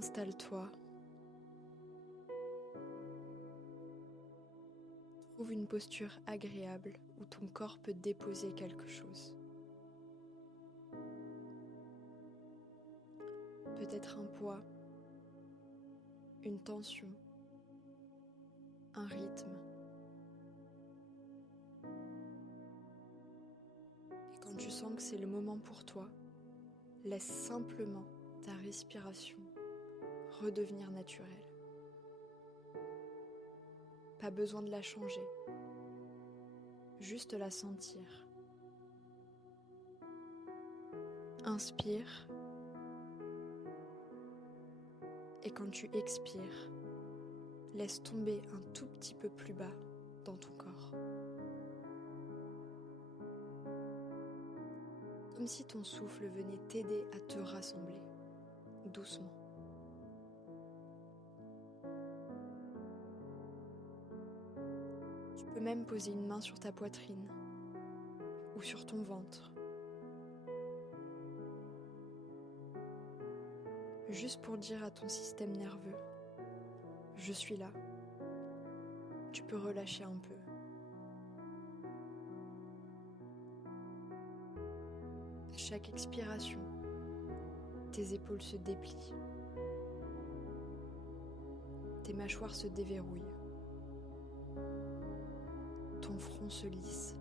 Installe-toi. Trouve une posture agréable où ton corps peut déposer quelque chose. Peut-être un poids, une tension, un rythme. Et quand tu sens que c'est le moment pour toi, laisse simplement ta respiration redevenir naturelle. Pas besoin de la changer, juste la sentir. Inspire. Et quand tu expires, laisse tomber un tout petit peu plus bas dans ton corps. Comme si ton souffle venait t'aider à te rassembler, doucement. Tu peux même poser une main sur ta poitrine ou sur ton ventre. Juste pour dire à ton système nerveux, je suis là. Tu peux relâcher un peu. À chaque expiration, tes épaules se déplient. Tes mâchoires se déverrouillent. Ton front se lisse.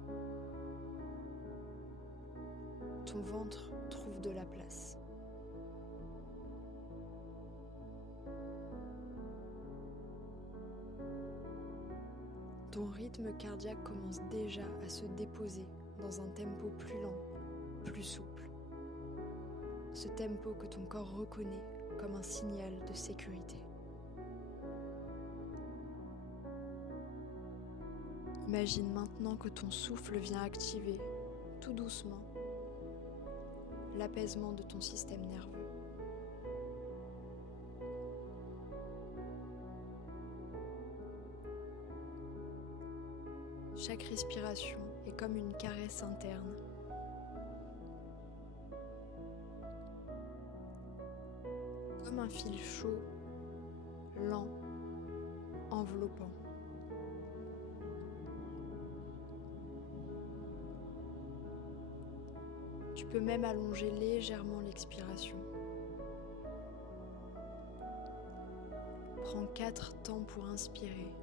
Ton ventre trouve de la place. Ton rythme cardiaque commence déjà à se déposer dans un tempo plus lent, plus souple. Ce tempo que ton corps reconnaît comme un signal de sécurité. Imagine maintenant que ton souffle vient activer, tout doucement, l'apaisement de ton système nerveux. Chaque respiration est comme une caresse interne. Comme un fil chaud, lent, enveloppant. Tu peux même allonger légèrement l'expiration. Prends 4 temps pour inspirer.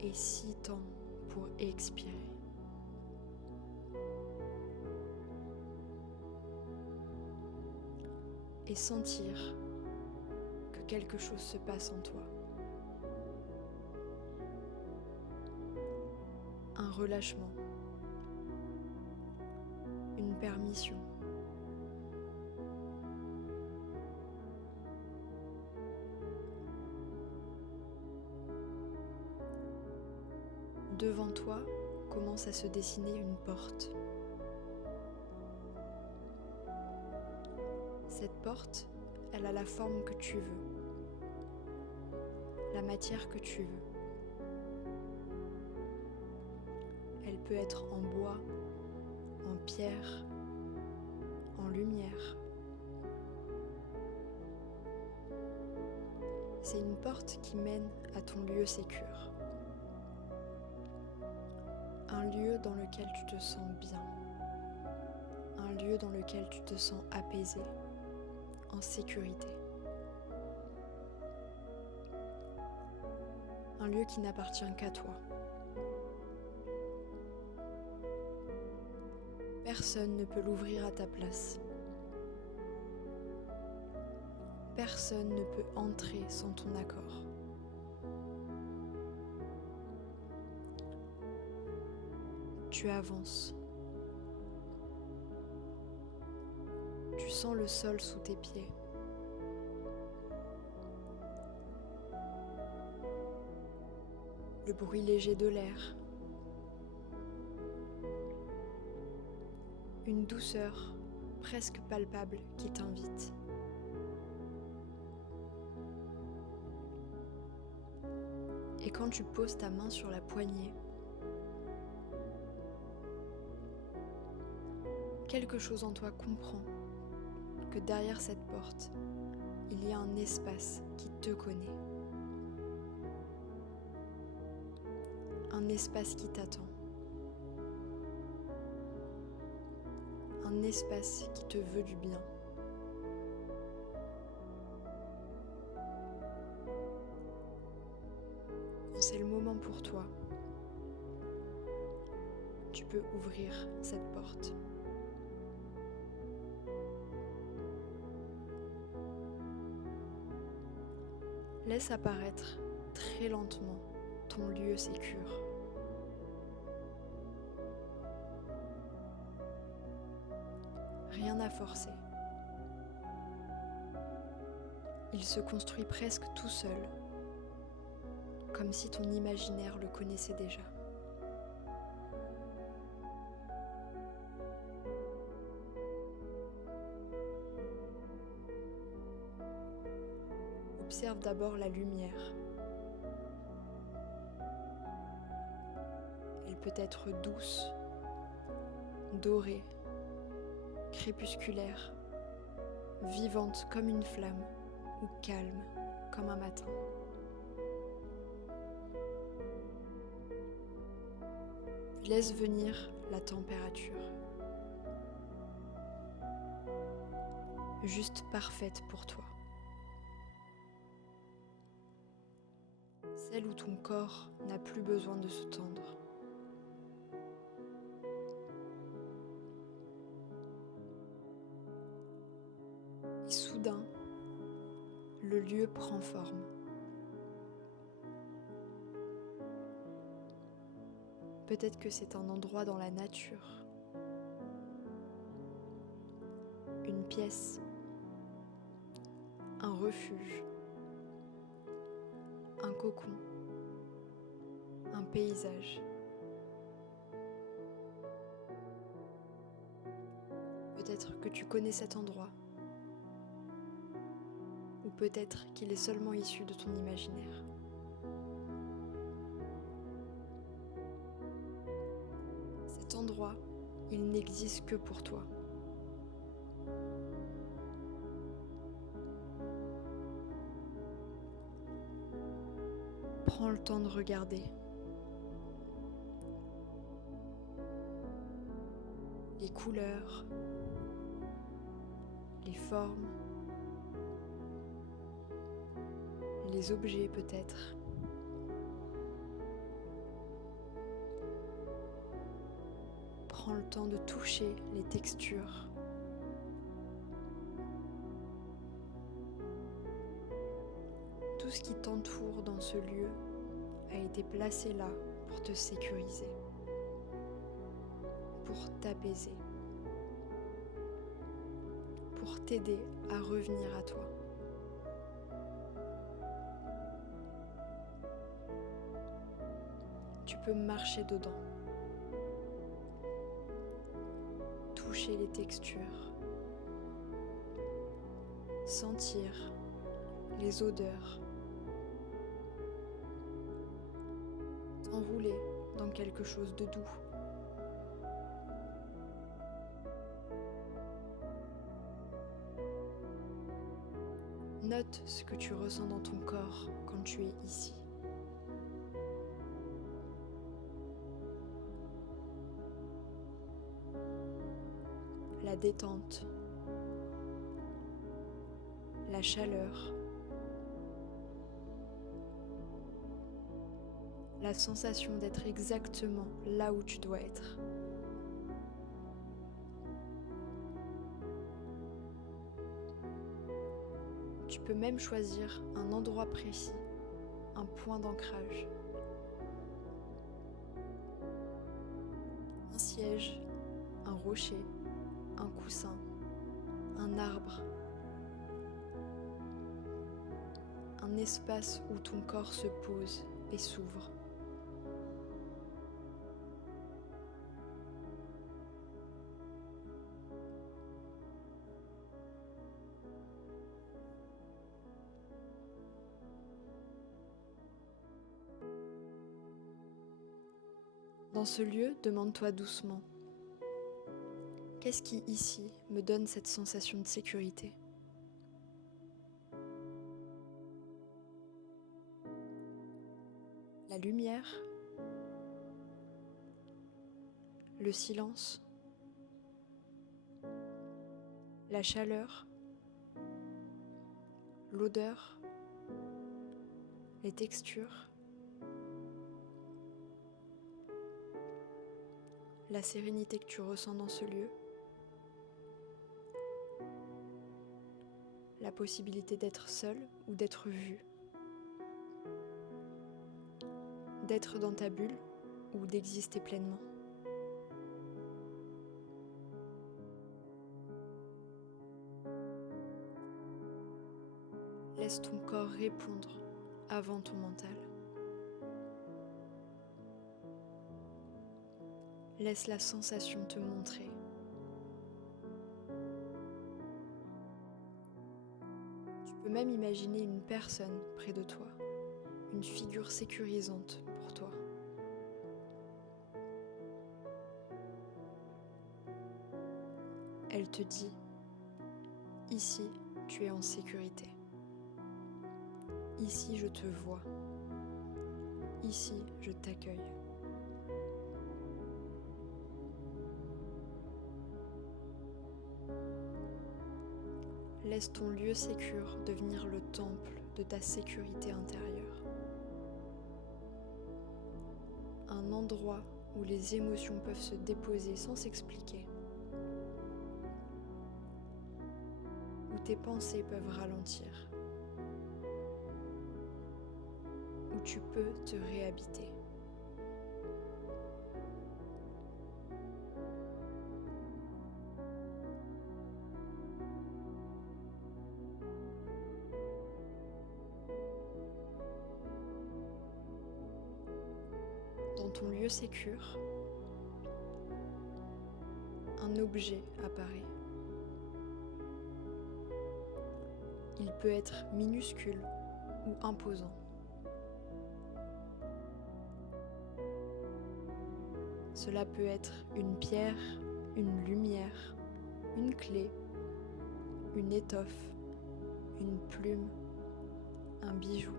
Et 6 temps pour expirer. Et sentir que quelque chose se passe en toi. Un relâchement. Une permission. Devant toi commence à se dessiner une porte. Cette porte, elle a la forme que tu veux, la matière que tu veux. Elle peut être en bois, en pierre, en lumière. C'est une porte qui mène à ton lieu sécure. Un lieu dans lequel tu te sens bien. Un lieu dans lequel tu te sens apaisé, en sécurité. Un lieu qui n'appartient qu'à toi. Personne ne peut l'ouvrir à ta place. Personne ne peut entrer sans ton accord. Tu avances. Tu sens le sol sous tes pieds. Le bruit léger de l'air. Une douceur presque palpable qui t'invite. Et quand tu poses ta main sur la poignée, quelque chose en toi comprend que derrière cette porte, il y a un espace qui te connaît. Un espace qui t'attend. Un espace qui te veut du bien. Quand c'est le moment pour toi, tu peux ouvrir cette porte. Laisse apparaître très lentement ton lieu sécure. Rien à forcer. Il se construit presque tout seul, comme si ton imaginaire le connaissait déjà. Observe d'abord la lumière. Elle peut être douce, dorée, crépusculaire, vivante comme une flamme ou calme comme un matin. Laisse venir la température, juste parfaite pour toi. Celle où ton corps n'a plus besoin de se tendre. Et soudain, le lieu prend forme. Peut-être que c'est un endroit dans la nature, une pièce, un refuge, un cocon, un paysage. Peut-être que tu connais cet endroit, ou peut-être qu'il est seulement issu de ton imaginaire. Cet endroit, il n'existe que pour toi. Prends le temps de regarder. Les couleurs, les formes, les objets peut-être. Prends le temps de toucher les textures. Tout ce qui t'entoure dans ce lieu a été placé là pour te sécuriser, pour t'apaiser, pour t'aider à revenir à toi. Tu peux marcher dedans, toucher les textures, sentir les odeurs, t'enrouler dans quelque chose de doux. Note ce que tu ressens dans ton corps quand tu es ici. La détente, la chaleur, la sensation d'être exactement là où tu dois être. Tu peux même choisir un endroit précis, un point d'ancrage. Un siège, un rocher, un coussin, un arbre. Un espace où ton corps se pose et s'ouvre. Dans ce lieu, demande-toi doucement: Qu'est-ce qui, ici, me donne cette sensation de sécurité ? La lumière, le silence, la chaleur, l'odeur, les textures, la sérénité que tu ressens dans ce lieu, la possibilité d'être seul ou d'être vu, d'être dans ta bulle ou d'exister pleinement. Laisse ton corps répondre avant ton mental. Laisse la sensation te montrer. Tu peux même imaginer une personne près de toi, une figure sécurisante pour toi. Elle te dit, ici, tu es en sécurité. Ici, je te vois. Ici, je t'accueille. Laisse ton lieu sécure devenir le temple de ta sécurité intérieure. Un endroit où les émotions peuvent se déposer sans s'expliquer. Où tes pensées peuvent ralentir. Où tu peux te réhabiter. Dans ton lieu sécure, un objet apparaît. Il peut être minuscule ou imposant. Cela peut être une pierre, une lumière, une clé, une étoffe, une plume, un bijou.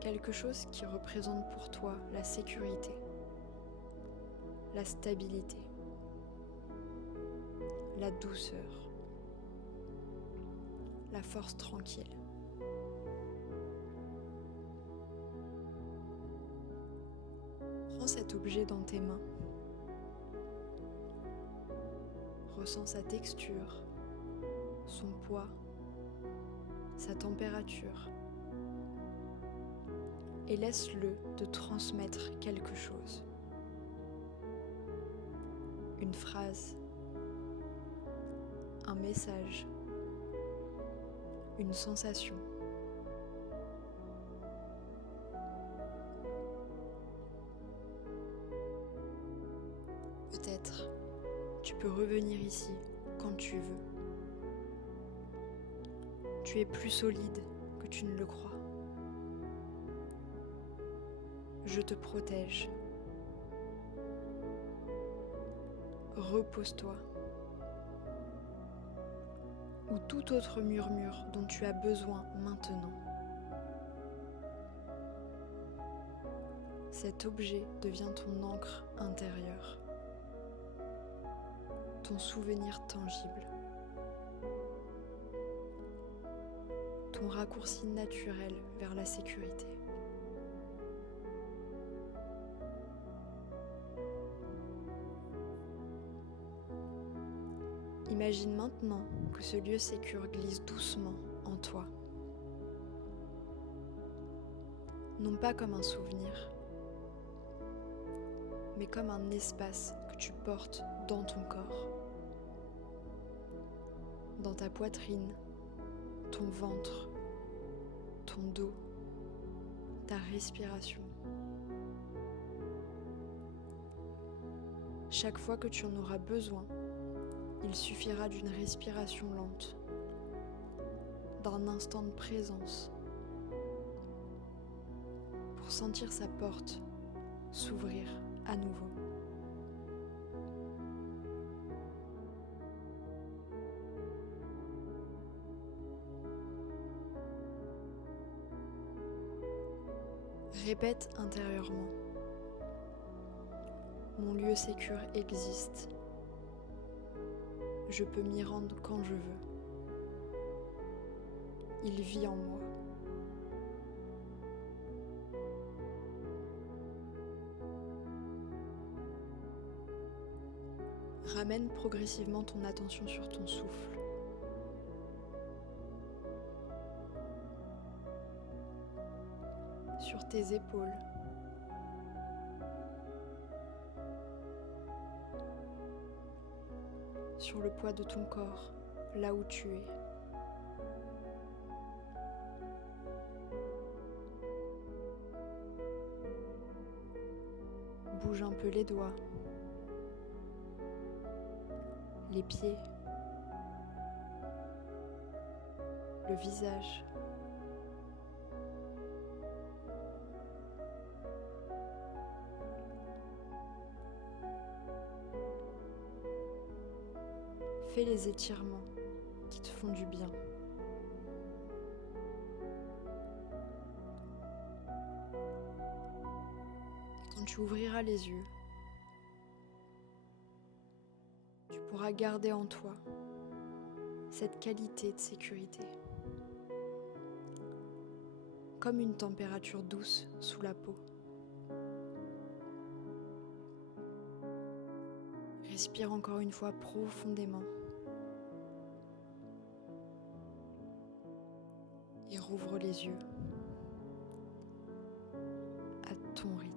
Quelque chose qui représente pour toi la sécurité, la stabilité, la douceur, la force tranquille. Prends cet objet dans tes mains. Ressens sa texture, son poids, sa température. Et laisse-le te transmettre quelque chose. Une phrase, un message, une sensation. Peut-être tu peux revenir ici quand tu veux. Tu es plus solide que tu ne le crois. Je te protège. Repose-toi. Ou tout autre murmure dont tu as besoin maintenant. Cet objet devient ton ancre intérieure, ton souvenir tangible, ton raccourci naturel vers la sécurité. Imagine maintenant que ce lieu sécure glisse doucement en toi. Non pas comme un souvenir, mais comme un espace que tu portes dans ton corps, dans ta poitrine, ton ventre, ton dos, ta respiration. Chaque fois que tu en auras besoin, il suffira d'une respiration lente, d'un instant de présence, pour sentir sa porte s'ouvrir à nouveau. Répète intérieurement. Mon lieu sécure existe. Je peux m'y rendre quand je veux. Il vit en moi. Ramène progressivement ton attention sur ton souffle. Sur tes épaules. Sur le poids de ton corps, là où tu es. Bouge un peu les doigts, les pieds, le visage. Fais les étirements qui te font du bien. Et quand tu ouvriras les yeux, tu pourras garder en toi cette qualité de sécurité, comme une température douce sous la peau. Respire encore une fois profondément et rouvre les yeux à ton rythme.